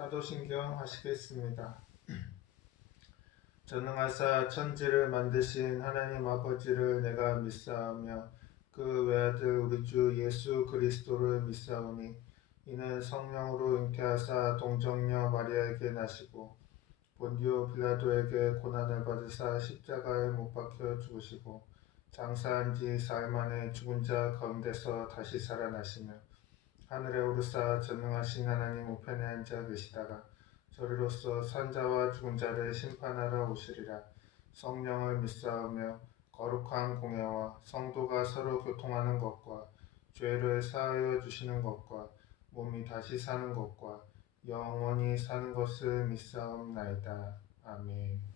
사도신경 하시겠습니다. 전능하사 천지를 만드신 하나님 아버지를 내가 믿사오며 그 외아들 우리 주 예수 그리스도를 믿사오니 이는 성령으로 잉태하사 동정녀 마리아에게 나시고 본디오 빌라도에게 고난을 받으사 십자가에 못 박혀 죽으시고 장사한 지 사흘 만에 죽은 자 가운데서 다시 살아나시며 하늘에 오르사 전능하신 하나님 우편에 앉아 계시다가 저리로서 산자와 죽은 자를 심판하러 오시리라. 성령을 믿사오며 거룩한 공예와 성도가 서로 교통하는 것과 죄를 사하여 주시는 것과 몸이 다시 사는 것과 영원히 사는 것을 믿사옵나이다. 아멘.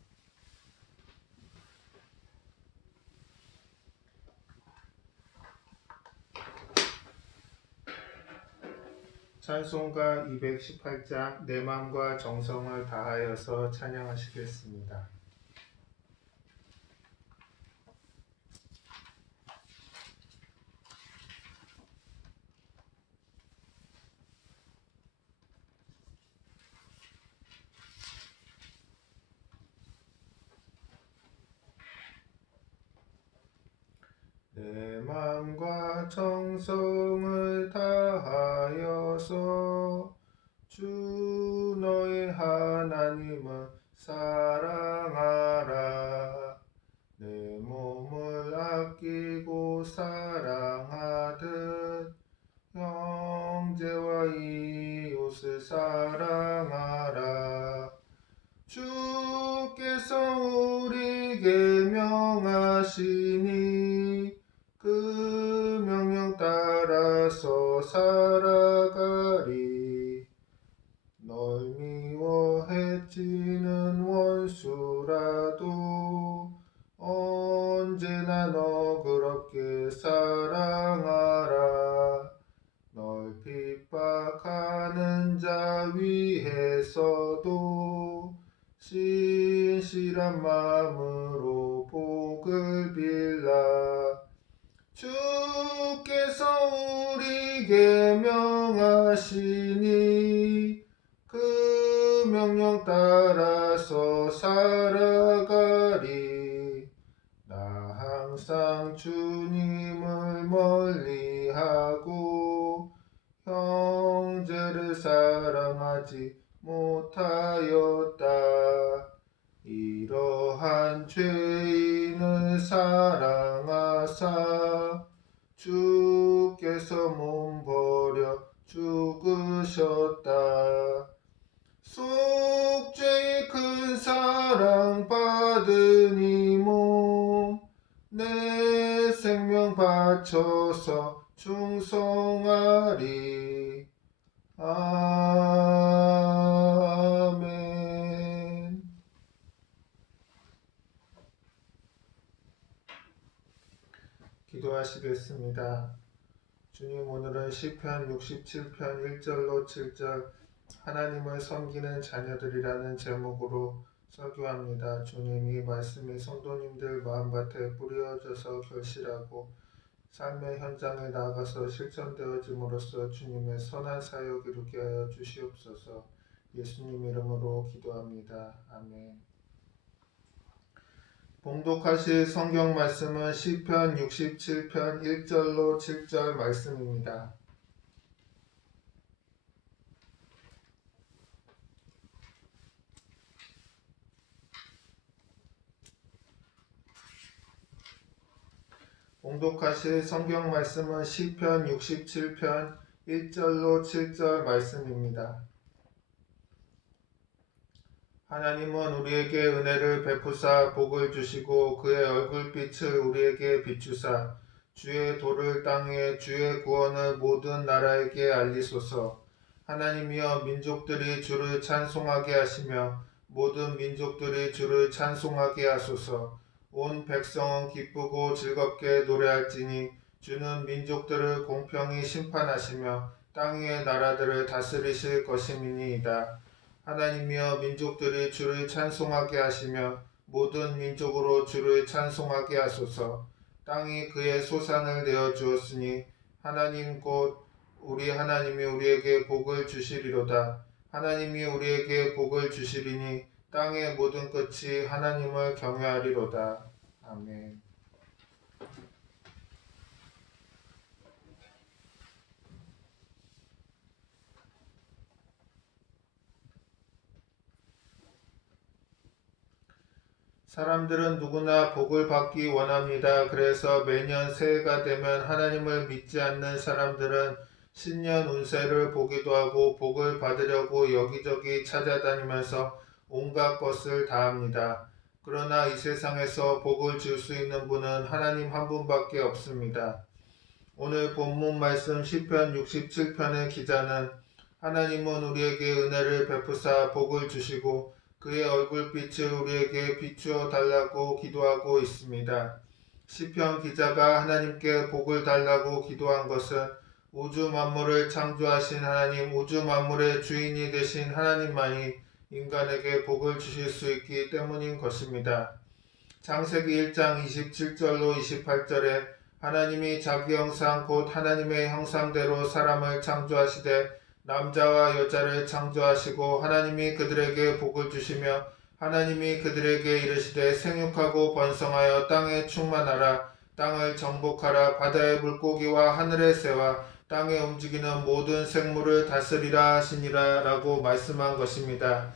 찬송가 218장 내 마음과 정성을 다하여서 찬양하시겠습니다. 내 마음과 정성을 다하여서 주 너의 하나님을 사랑하라. 내 몸을 아끼고 사랑하듯 형제와 이웃을 사랑하라. 주께서 우리에게 명하시니 그 명령 따라서 살아가리. 널 미워해치는 원수라도 언제나 너그럽게 사랑하라. 널 핍박하는 자 위에서도 신실한 마음으로 복을 빌라. 주께서 우리에게 명하시니 그 명령 따라서 살아가리. 나 항상 주님을 멀리하고 형제를 사랑하지 못하였다. 이러한 죄인을 사랑하사 주께서 몸버려 죽으셨다. 속죄의 큰 사랑 받은 이 몸 내 생명 바쳐서 충성하리. 아멘. 기도하시겠습니다. 주님, 오늘은 시편 67편 1절로 7절 하나님을 섬기는 자녀들이라는 제목으로 설교합니다. 주님, 이 말씀이 성도님들 마음밭에 뿌려져서 결실하고 삶의 현장에 나아가서 실천되어짐으로써 주님의 선한 사역 이루게 하여 주시옵소서. 예수님 이름으로 기도합니다. 아멘. 봉독하실 성경 말씀은 시편 67편 1절로 7절 말씀입니다. 봉독하실 성경 말씀은 시편 67편 1절로 7절 말씀입니다. 하나님은 우리에게 은혜를 베푸사 복을 주시고 그의 얼굴빛을 우리에게 비추사 주의 도를 땅에 주의 구원을 모든 나라에게 알리소서. 하나님이여, 민족들이 주를 찬송하게 하시며 모든 민족들이 주를 찬송하게 하소서. 온 백성은 기쁘고 즐겁게 노래할지니 주는 민족들을 공평히 심판하시며 땅 위의 나라들을 다스리실 것임이니이다. 하나님이여, 민족들이 주를 찬송하게 하시며 모든 민족으로 주를 찬송하게 하소서. 땅이 그의 소산을 내어 주었으니 하나님 곧 우리 하나님이 우리에게 복을 주시리로다. 하나님이 우리에게 복을 주시리니 땅의 모든 끝이 하나님을 경외하리로다. 아멘. 사람들은 누구나 복을 받기 원합니다. 그래서 매년 새해가 되면 하나님을 믿지 않는 사람들은 신년 운세를 보기도 하고 복을 받으려고 여기저기 찾아다니면서 온갖 것을 다합니다. 그러나 이 세상에서 복을 줄 수 있는 분은 하나님 한 분밖에 없습니다. 오늘 본문 말씀 시편 67편의 기자는 하나님은 우리에게 은혜를 베푸사 복을 주시고 그의 얼굴빛을 우리에게 비추어 달라고 기도하고 있습니다. 시편 기자가 하나님께 복을 달라고 기도한 것은 우주 만물을 창조하신 하나님, 우주 만물의 주인이 되신 하나님만이 인간에게 복을 주실 수 있기 때문인 것입니다. 창세기 1장 27절로 28절에 하나님이 자기 형상 곧 하나님의 형상대로 사람을 창조하시되 남자와 여자를 창조하시고 하나님이 그들에게 복을 주시며 하나님이 그들에게 이르시되 생육하고 번성하여 땅에 충만하라 땅을 정복하라 바다의 물고기와 하늘의 새와 땅에 움직이는 모든 생물을 다스리라 하시니라 라고 말씀한 것입니다.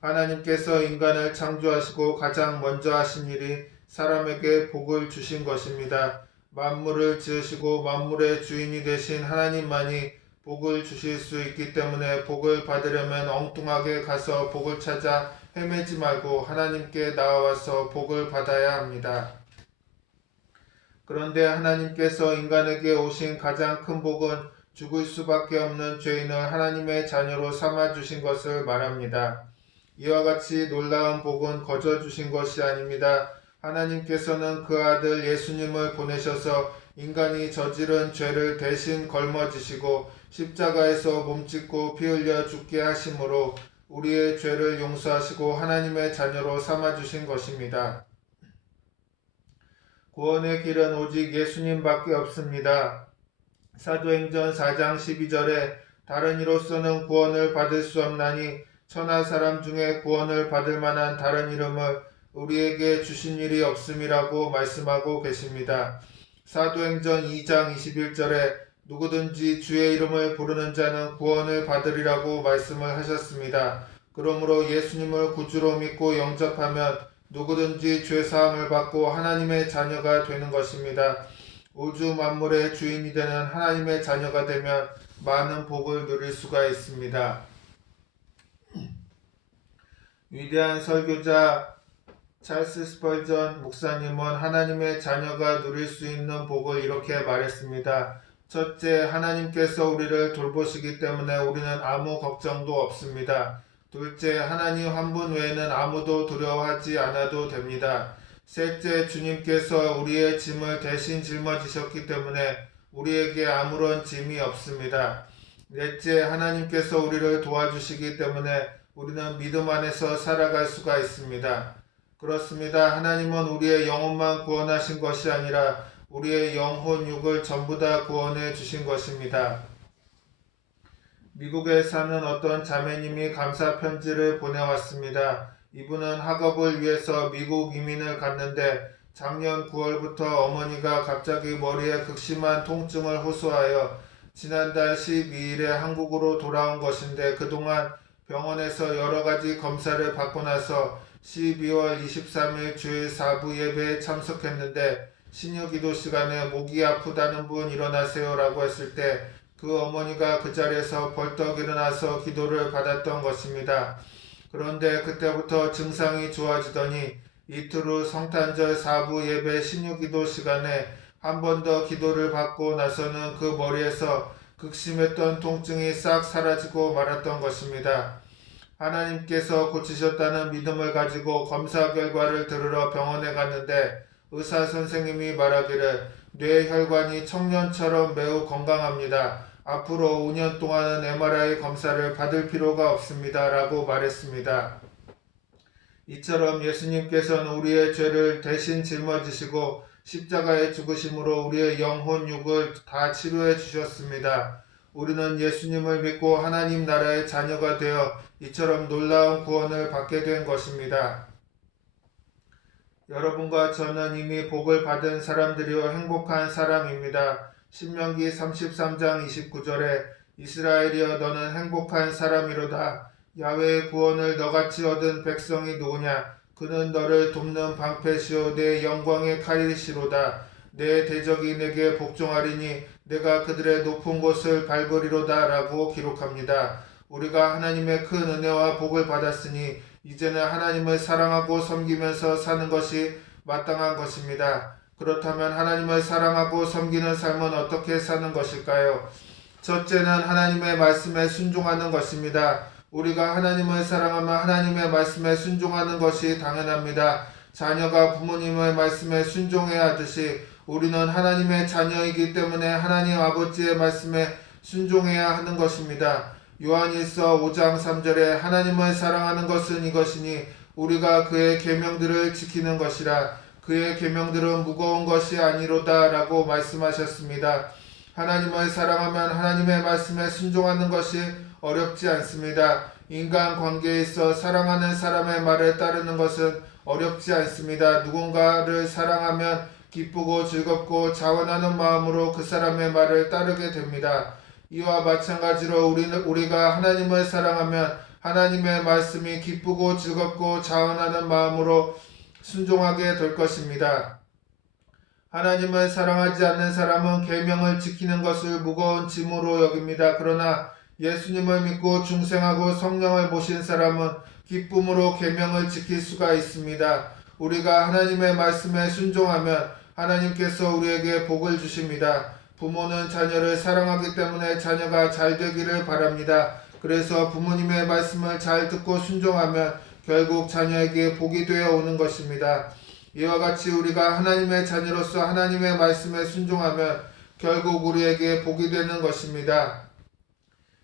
하나님께서 인간을 창조하시고 가장 먼저 하신 일이 사람에게 복을 주신 것입니다. 만물을 지으시고 만물의 주인이 되신 하나님만이 복을 주실 수 있기 때문에 복을 받으려면 엉뚱하게 가서 복을 찾아 헤매지 말고 하나님께 나와서 복을 받아야 합니다. 그런데 하나님께서 인간에게 오신 가장 큰 복은 죽을 수밖에 없는 죄인을 하나님의 자녀로 삼아주신 것을 말합니다. 이와 같이 놀라운 복은 거저 주신 것이 아닙니다. 하나님께서는 그 아들 예수님을 보내셔서 인간이 저지른 죄를 대신 걸머지시고 십자가에서 몸짓고 피 흘려 죽게 하심으로 우리의 죄를 용서하시고 하나님의 자녀로 삼아주신 것입니다. 구원의 길은 오직 예수님밖에 없습니다. 사도행전 4장 12절에 다른 이로서는 구원을 받을 수 없나니 천하 사람 중에 구원을 받을 만한 다른 이름을 우리에게 주신 일이 없음이라고 말씀하고 계십니다. 사도행전 2장 21절에 누구든지 주의 이름을 부르는 자는 구원을 받으리라고 말씀을 하셨습니다. 그러므로 예수님을 구주로 믿고 영접하면 누구든지 죄사함을 받고 하나님의 자녀가 되는 것입니다. 우주 만물의 주인이 되는 하나님의 자녀가 되면 많은 복을 누릴 수가 있습니다. 위대한 설교자 찰스 스펄전 목사님은 하나님의 자녀가 누릴 수 있는 복을 이렇게 말했습니다. 첫째, 하나님께서 우리를 돌보시기 때문에 우리는 아무 걱정도 없습니다. 둘째, 하나님 한 분 외에는 아무도 두려워하지 않아도 됩니다. 셋째, 주님께서 우리의 짐을 대신 짊어지셨기 때문에 우리에게 아무런 짐이 없습니다. 넷째, 하나님께서 우리를 도와주시기 때문에 우리는 믿음 안에서 살아갈 수가 있습니다. 그렇습니다. 하나님은 우리의 영혼만 구원하신 것이 아니라 우리의 영혼, 육을 전부 다 구원해 주신 것입니다. 미국에 사는 어떤 자매님이 감사 편지를 보내왔습니다. 이분은 학업을 위해서 미국 이민을 갔는데 작년 9월부터 어머니가 갑자기 머리에 극심한 통증을 호소하여 지난달 12일에 한국으로 돌아온 것인데 그동안 병원에서 여러가지 검사를 받고 나서 12월 23일 주일 4부 예배에 참석했는데 신유기도 시간에 목이 아프다는 분 일어나세요 라고 했을 때 그 어머니가 그 자리에서 벌떡 일어나서 기도를 받았던 것입니다. 그런데 그때부터 증상이 좋아지더니 이틀 후 성탄절 4부 예배 신유기도 시간에 한 번 더 기도를 받고 나서는 그 머리에서 극심했던 통증이 싹 사라지고 말았던 것입니다. 하나님께서 고치셨다는 믿음을 가지고 검사 결과를 들으러 병원에 갔는데 의사 선생님이 말하기를 뇌혈관이 청년처럼 매우 건강합니다. 앞으로 5년 동안은 MRI 검사를 받을 필요가 없습니다. 라고 말했습니다. 이처럼 예수님께서는 우리의 죄를 대신 짊어지시고 십자가에 죽으심으로 우리의 영혼, 육을 다 치료해 주셨습니다. 우리는 예수님을 믿고 하나님 나라의 자녀가 되어 이처럼 놀라운 구원을 받게 된 것입니다. 여러분과 저는 이미 복을 받은 사람들이요 행복한 사람입니다. 신명기 33장 29절에 이스라엘이여 너는 행복한 사람이로다. 야훼의 구원을 너같이 얻은 백성이 누구냐? 그는 너를 돕는 방패시오 내 영광의 칼이시로다. 내 대적이 내게 복종하리니 내가 그들의 높은 곳을 밟으리로다 라고 기록합니다. 우리가 하나님의 큰 은혜와 복을 받았으니 이제는 하나님을 사랑하고 섬기면서 사는 것이 마땅한 것입니다. 그렇다면 하나님을 사랑하고 섬기는 삶은 어떻게 사는 것일까요? 첫째는 하나님의 말씀에 순종하는 것입니다. 우리가 하나님을 사랑하면 하나님의 말씀에 순종하는 것이 당연합니다. 자녀가 부모님의 말씀에 순종해야 하듯이 우리는 하나님의 자녀이기 때문에 하나님 아버지의 말씀에 순종해야 하는 것입니다. 요한일서 5장 3절에 하나님을 사랑하는 것은 이것이니 우리가 그의 계명들을 지키는 것이라. 그의 계명들은 무거운 것이 아니로다 라고 말씀하셨습니다. 하나님을 사랑하면 하나님의 말씀에 순종하는 것이 어렵지 않습니다. 인간관계에 있어 사랑하는 사람의 말을 따르는 것은 어렵지 않습니다. 누군가를 사랑하면 기쁘고 즐겁고 자원하는 마음으로 그 사람의 말을 따르게 됩니다. 이와 마찬가지로 우리가 하나님을 사랑하면 하나님의 말씀이 기쁘고 즐겁고 자원하는 마음으로 순종하게 될 것입니다. 하나님을 사랑하지 않는 사람은 계명을 지키는 것을 무거운 짐으로 여깁니다. 그러나 예수님을 믿고 중생하고 성령을 모신 사람은 기쁨으로 계명을 지킬 수가 있습니다. 우리가 하나님의 말씀에 순종하면 하나님께서 우리에게 복을 주십니다. 부모는 자녀를 사랑하기 때문에 자녀가 잘 되기를 바랍니다. 그래서 부모님의 말씀을 잘 듣고 순종하면 결국 자녀에게 복이 되어 오는 것입니다. 이와 같이 우리가 하나님의 자녀로서 하나님의 말씀에 순종하면 결국 우리에게 복이 되는 것입니다.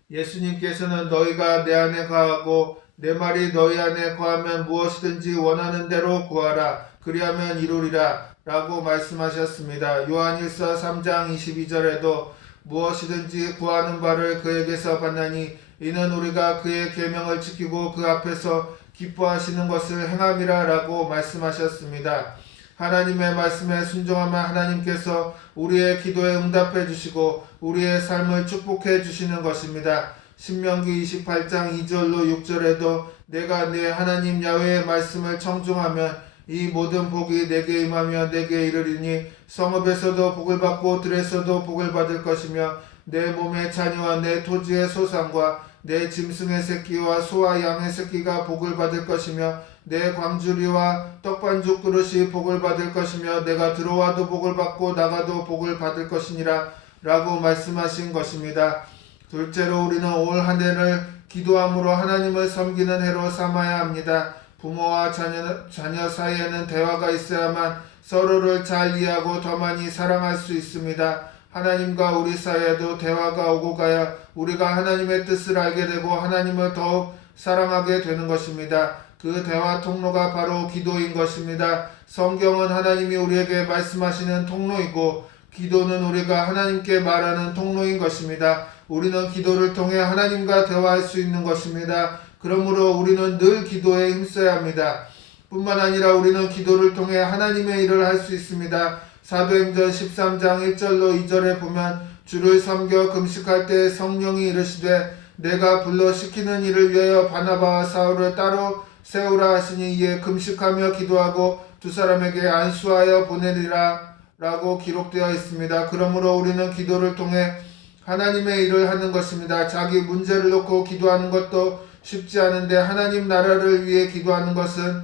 예수님께서는 너희가 내 안에 거하고 내 말이 너희 안에 거하면 무엇이든지 원하는 대로 구하라. 그리하면 이루리라 라고 말씀하셨습니다. 요한일서 3장 22절에도 무엇이든지 구하는 바를 그에게서 받나니 이는 우리가 그의 계명을 지키고 그 앞에서 기뻐하시는 것을 행함이라 라고 말씀하셨습니다. 하나님의 말씀에 순종하면 하나님께서 우리의 기도에 응답해 주시고 우리의 삶을 축복해 주시는 것입니다. 신명기 28장 2절로 6절에도 내가 내 하나님 야훼의 말씀을 청종하면 이 모든 복이 내게 임하며 내게 이르리니 성읍에서도 복을 받고 들에서도 복을 받을 것이며 내 몸의 자녀와 내 토지의 소산과 내 짐승의 새끼와 소와 양의 새끼가 복을 받을 것이며 내 광주리와 떡반죽 그릇이 복을 받을 것이며 내가 들어와도 복을 받고 나가도 복을 받을 것이니라 라고 말씀하신 것입니다. 둘째로 우리는 올 한 해를 기도함으로 하나님을 섬기는 해로 삼아야 합니다. 부모와 자녀 사이에는 대화가 있어야만 서로를 잘 이해하고 더 많이 사랑할 수 있습니다. 하나님과 우리 사이에도 대화가 오고 가야 우리가 하나님의 뜻을 알게 되고 하나님을 더욱 사랑하게 되는 것입니다. 그 대화 통로가 바로 기도인 것입니다. 성경은 하나님이 우리에게 말씀하시는 통로이고 기도는 우리가 하나님께 말하는 통로인 것입니다. 우리는 기도를 통해 하나님과 대화할 수 있는 것입니다. 그러므로 우리는 늘 기도에 힘써야 합니다. 뿐만 아니라 우리는 기도를 통해 하나님의 일을 할 수 있습니다. 사도행전 13장 1절로 2절에 보면 주를 섬겨 금식할 때 성령이 이르시되 내가 불러 시키는 일을 위하여 바나바와 사울을 따로 세우라 하시니 이에 금식하며 기도하고 두 사람에게 안수하여 보내리라 라고 기록되어 있습니다. 그러므로 우리는 기도를 통해 하나님의 일을 하는 것입니다. 자기 문제를 놓고 기도하는 것도 쉽지 않은데 하나님 나라를 위해 기도하는 것은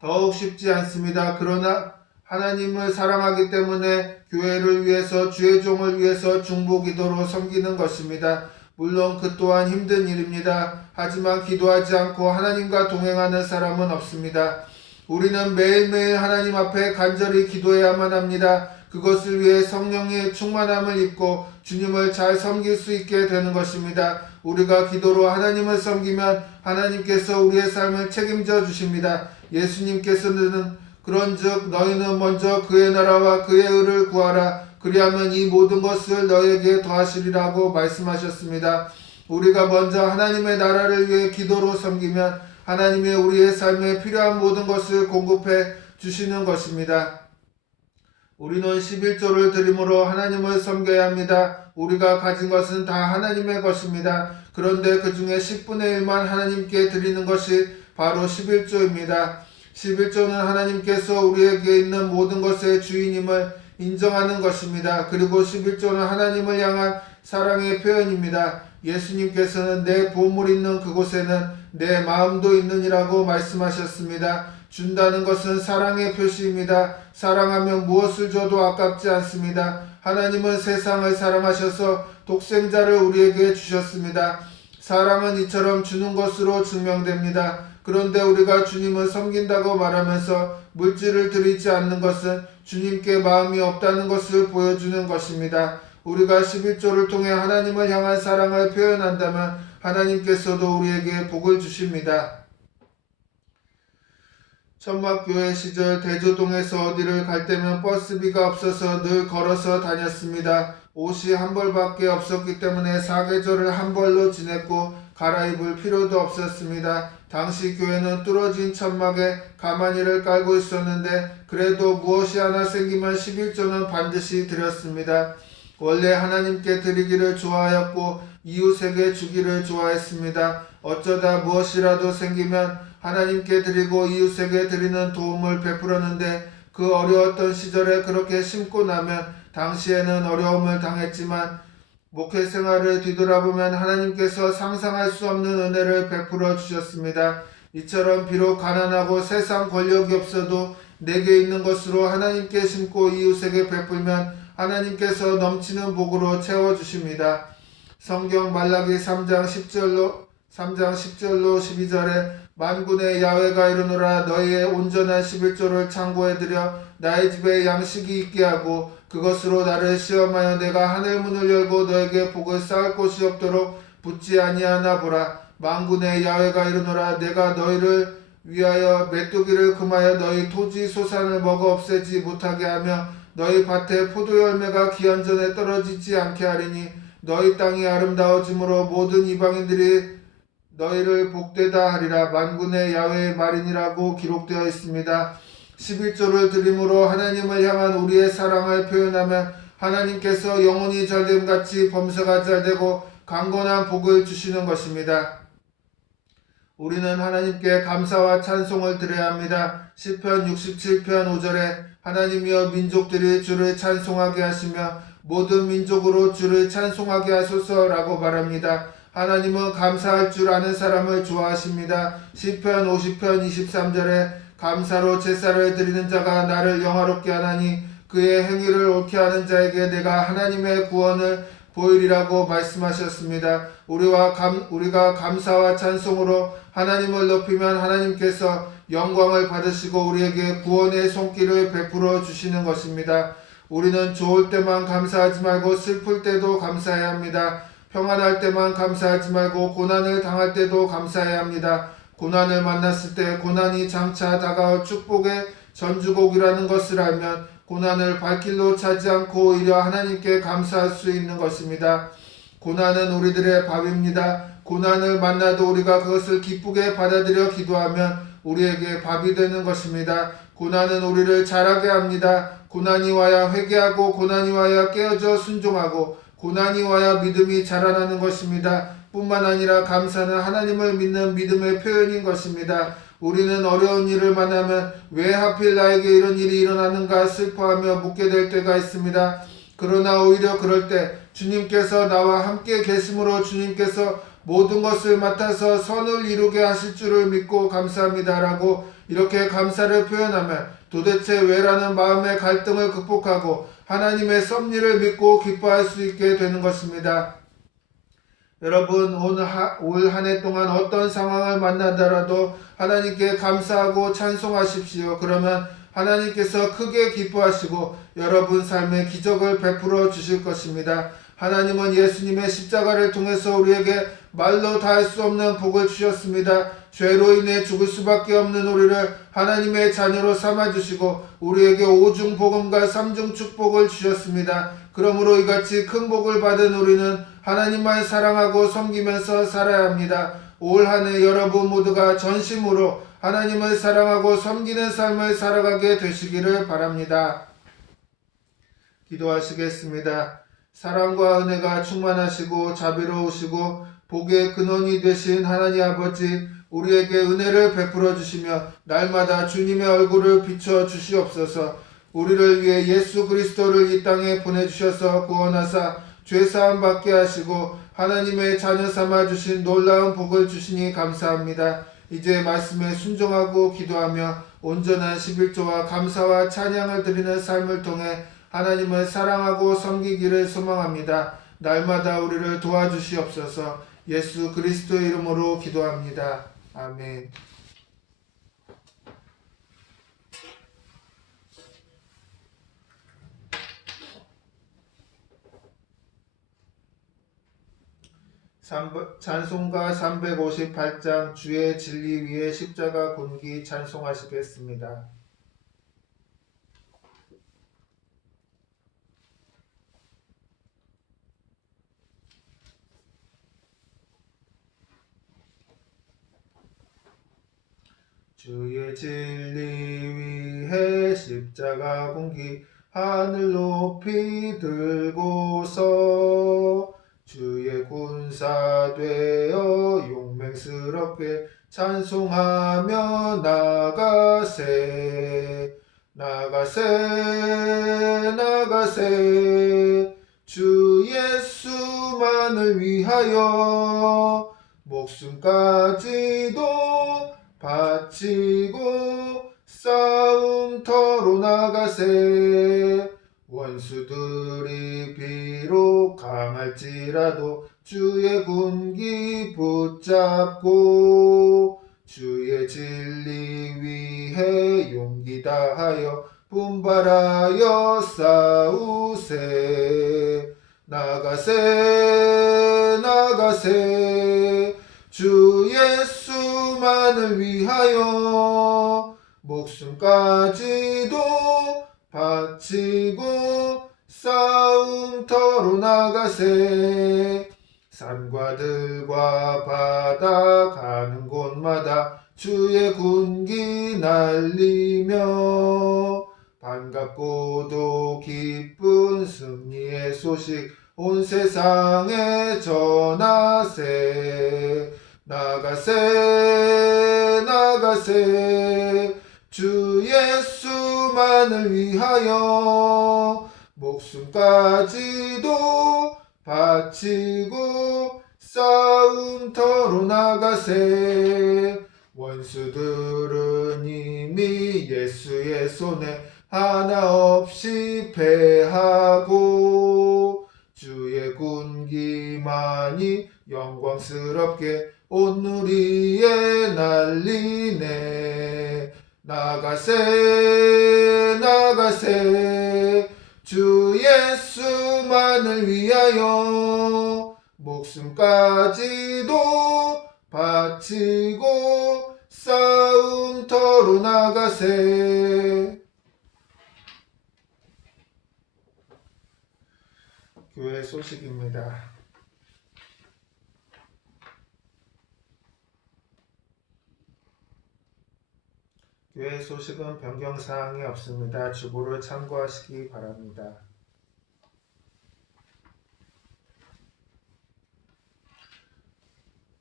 더욱 쉽지 않습니다. 그러나 하나님을 사랑하기 때문에 교회를 위해서 주의 종을 위해서 중보기도로 섬기는 것입니다. 물론 그 또한 힘든 일입니다. 하지만 기도하지 않고 하나님과 동행하는 사람은 없습니다. 우리는 매일매일 하나님 앞에 간절히 기도해야만 합니다. 그것을 위해 성령의 충만함을 입고 주님을 잘 섬길 수 있게 되는 것입니다. 우리가 기도로 하나님을 섬기면 하나님께서 우리의 삶을 책임져 주십니다. 예수님께서는 그런즉 너희는 먼저 그의 나라와 그의 의를 구하라. 그리하면 이 모든 것을 너에게 더하시리라고 말씀하셨습니다. 우리가 먼저 하나님의 나라를 위해 기도로 섬기면 하나님이 우리의 삶에 필요한 모든 것을 공급해 주시는 것입니다. 우리는 11조를 드림으로 하나님을 섬겨야 합니다. 우리가 가진 것은 다 하나님의 것입니다. 그런데 그 중에 10분의 1만 하나님께 드리는 것이 바로 11조입니다. 11조는 하나님께서 우리에게 있는 모든 것의 주인임을 인정하는 것입니다. 그리고 11조는 하나님을 향한 사랑의 표현입니다. 예수님께서는 내 보물 있는 그곳에는 내 마음도 있느니라고 말씀하셨습니다. 준다는 것은 사랑의 표시입니다. 사랑하면 무엇을 줘도 아깝지 않습니다. 하나님은 세상을 사랑하셔서 독생자를 우리에게 주셨습니다. 사랑은 이처럼 주는 것으로 증명됩니다. 그런데 우리가 주님을 섬긴다고 말하면서 물질을 드리지 않는 것은 주님께 마음이 없다는 것을 보여주는 것입니다. 우리가 11조를 통해 하나님을 향한 사랑을 표현한다면 하나님께서도 우리에게 복을 주십니다. 천막교회 시절 대조동에서 어디를 갈 때면 버스비가 없어서 늘 걸어서 다녔습니다. 옷이 한 벌밖에 없었기 때문에 사계절을 한 벌로 지냈고 갈아입을 필요도 없었습니다. 당시 교회는 뚫어진 천막에 가마니를 깔고 있었는데 그래도 무엇이 하나 생기면 11조는 반드시 드렸습니다. 원래 하나님께 드리기를 좋아하였고 이웃에게 주기를 좋아했습니다. 어쩌다 무엇이라도 생기면 하나님께 드리고 이웃에게 드리는 도움을 베풀었는데 그 어려웠던 시절에 그렇게 심고 나면 당시에는 어려움을 당했지만 목회 생활을 뒤돌아보면 하나님께서 상상할 수 없는 은혜를 베풀어 주셨습니다. 이처럼 비록 가난하고 세상 권력이 없어도 내게 있는 것으로 하나님께 심고 이웃에게 베풀면 하나님께서 넘치는 복으로 채워주십니다. 성경 말라기 3장 10절로 12절에 만군의 야훼가 이르노라 너희의 온전한 11조를 창고에 들여 나의 집에 양식이 있게 하고 그것으로 나를 시험하여 내가 하늘 문을 열고 너에게 복을 쌓을 곳이 없도록 붙지 아니하나 보라. 만군의 야훼가 이르노라 내가 너희를 위하여 메뚜기를 금하여 너희 토지 소산을 먹어 없애지 못하게 하며 너희 밭에 포도 열매가 기한전에 떨어지지 않게 하리니 너희 땅이 아름다워짐으로 모든 이방인들이 너희를 복되다 하리라. 만군의 야훼의 말이니라고 기록되어 있습니다. 11조를 드림으로 하나님을 향한 우리의 사랑을 표현하면 하나님께서 영혼이 잘됨같이 범사가 잘되고 강건한 복을 주시는 것입니다. 우리는 하나님께 감사와 찬송을 드려야 합니다. 시편 67편 5절에 하나님이여 민족들이 주를 찬송하게 하시며 모든 민족으로 주를 찬송하게 하소서라고 말합니다. 하나님은 감사할 줄 아는 사람을 좋아하십니다. 시편 50편 23절에 감사로 제사를 드리는 자가 나를 영화롭게 하나니 그의 행위를 옳게 하는 자에게 내가 하나님의 구원을 보이리라고 말씀하셨습니다. 우리가 감사와 찬송으로 하나님을 높이면 하나님께서 영광을 받으시고 우리에게 구원의 손길을 베풀어 주시는 것입니다. 우리는 좋을 때만 감사하지 말고 슬플 때도 감사해야 합니다. 평안할 때만 감사하지 말고 고난을 당할 때도 감사해야 합니다. 고난을 만났을 때 고난이 장차 다가올 축복의 전주곡이라는 것을 알면 고난을 발길로 차지 않고 오히려 하나님께 감사할 수 있는 것입니다. 고난은 우리들의 밥입니다. 고난을 만나도 우리가 그것을 기쁘게 받아들여 기도하면 우리에게 밥이 되는 것입니다. 고난은 우리를 자라게 합니다. 고난이 와야 회개하고 고난이 와야 깨어져 순종하고 고난이 와야 믿음이 자라나는 것입니다. 뿐만 아니라 감사는 하나님을 믿는 믿음의 표현인 것입니다. 우리는 어려운 일을 만나면 왜 하필 나에게 이런 일이 일어나는가 슬퍼하며 묻게 될 때가 있습니다. 그러나 오히려 그럴 때 주님께서 나와 함께 계심으로 주님께서 모든 것을 맡아서 선을 이루게 하실 줄을 믿고 감사합니다라고 이렇게 감사를 표현하면 도대체 왜라는 마음의 갈등을 극복하고 하나님의 섭리를 믿고 기뻐할 수 있게 되는 것입니다. 여러분 올 한 해 동안 어떤 상황을 만나더라도 하나님께 감사하고 찬송하십시오. 그러면 하나님께서 크게 기뻐하시고 여러분 삶에 기적을 베풀어 주실 것입니다. 하나님은 예수님의 십자가를 통해서 우리에게 말로 다 할 수 없는 복을 주셨습니다. 죄로 인해 죽을 수밖에 없는 우리를 하나님의 자녀로 삼아주시고 우리에게 오중 복음과 삼중 축복을 주셨습니다. 그러므로 이같이 큰 복을 받은 우리는 하나님만 사랑하고 섬기면서 살아야 합니다. 올 한 해 여러분 모두가 전심으로 하나님을 사랑하고 섬기는 삶을 살아가게 되시기를 바랍니다. 기도하시겠습니다. 사랑과 은혜가 충만하시고 자비로우시고 복의 근원이 되신 하나님 아버지, 우리에게 은혜를 베풀어 주시며 날마다 주님의 얼굴을 비춰 주시옵소서. 우리를 위해 예수 그리스도를 이 땅에 보내주셔서 구원하사 죄사함 받게 하시고 하나님의 자녀 삼아 주신 놀라운 복을 주시니 감사합니다. 이제 말씀에 순종하고 기도하며 온전한 11조와 감사와 찬양을 드리는 삶을 통해 하나님을 사랑하고 섬기기를 소망합니다. 날마다 우리를 도와주시옵소서. 예수 그리스도의 이름으로 기도합니다. 아멘. 찬송가 358장 주의 진리 위에 십자가 군기 찬송하시겠습니다. 주의 진리 위에 십자가 군기 하늘 높이 들고서 주의 군사 되어 용맹스럽게 찬송하며 나가세 나가세 주 예수만을 위하여 목숨까지도 바치고 싸움터로 나가세 원수들이 비록 강할지라도 주의 군기 붙잡고 주의 진리 위해 용기 다하여 분발하여 싸우세 나가세 주 예수만을 위하여 목숨까지도 바치고 싸움터로 나가세 산과 들과 바다 가는 곳마다 주의 군기 날리며 반갑고도 기쁜 승리의 소식 온 세상에 전하세 나가세 주 예수만을 위하여 목숨까지도 바치고 싸움터로 나가세 원수들은 이미 예수의 손에 하나 없이 패하고 주의 군기만이 영광스럽게 온 누리에 날리네 나가세 주 예수만을 위하여 목숨까지도 바치고 싸움터로 나가세. 교회 소식입니다. 교회 소식은 변경사항이 없습니다. 주보를 참고하시기 바랍니다.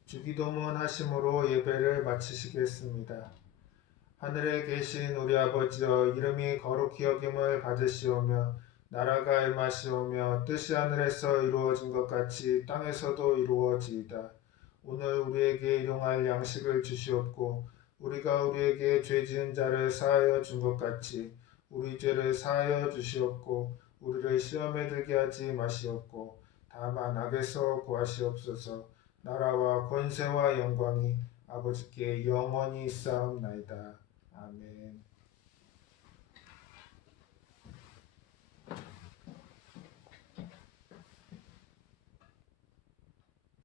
주기도문 하심으로 예배를 마치시겠습니다. 하늘에 계신 우리 아버지여, 이름이 거룩히 여김을 받으시오며 나라가 임하시오며 뜻이 하늘에서 이루어진 것 같이 땅에서도 이루어지이다. 오늘 우리에게 일용할 양식을 주시옵고 우리가 우리에게 죄 지은 자를 사하여 준 것 같이 우리 죄를 사하여 주시옵고 우리를 시험에 들게 하지 마시옵고 다만 악에서 구하시옵소서. 나라와 권세와 영광이 아버지께 영원히 있사옵나이다. 아멘.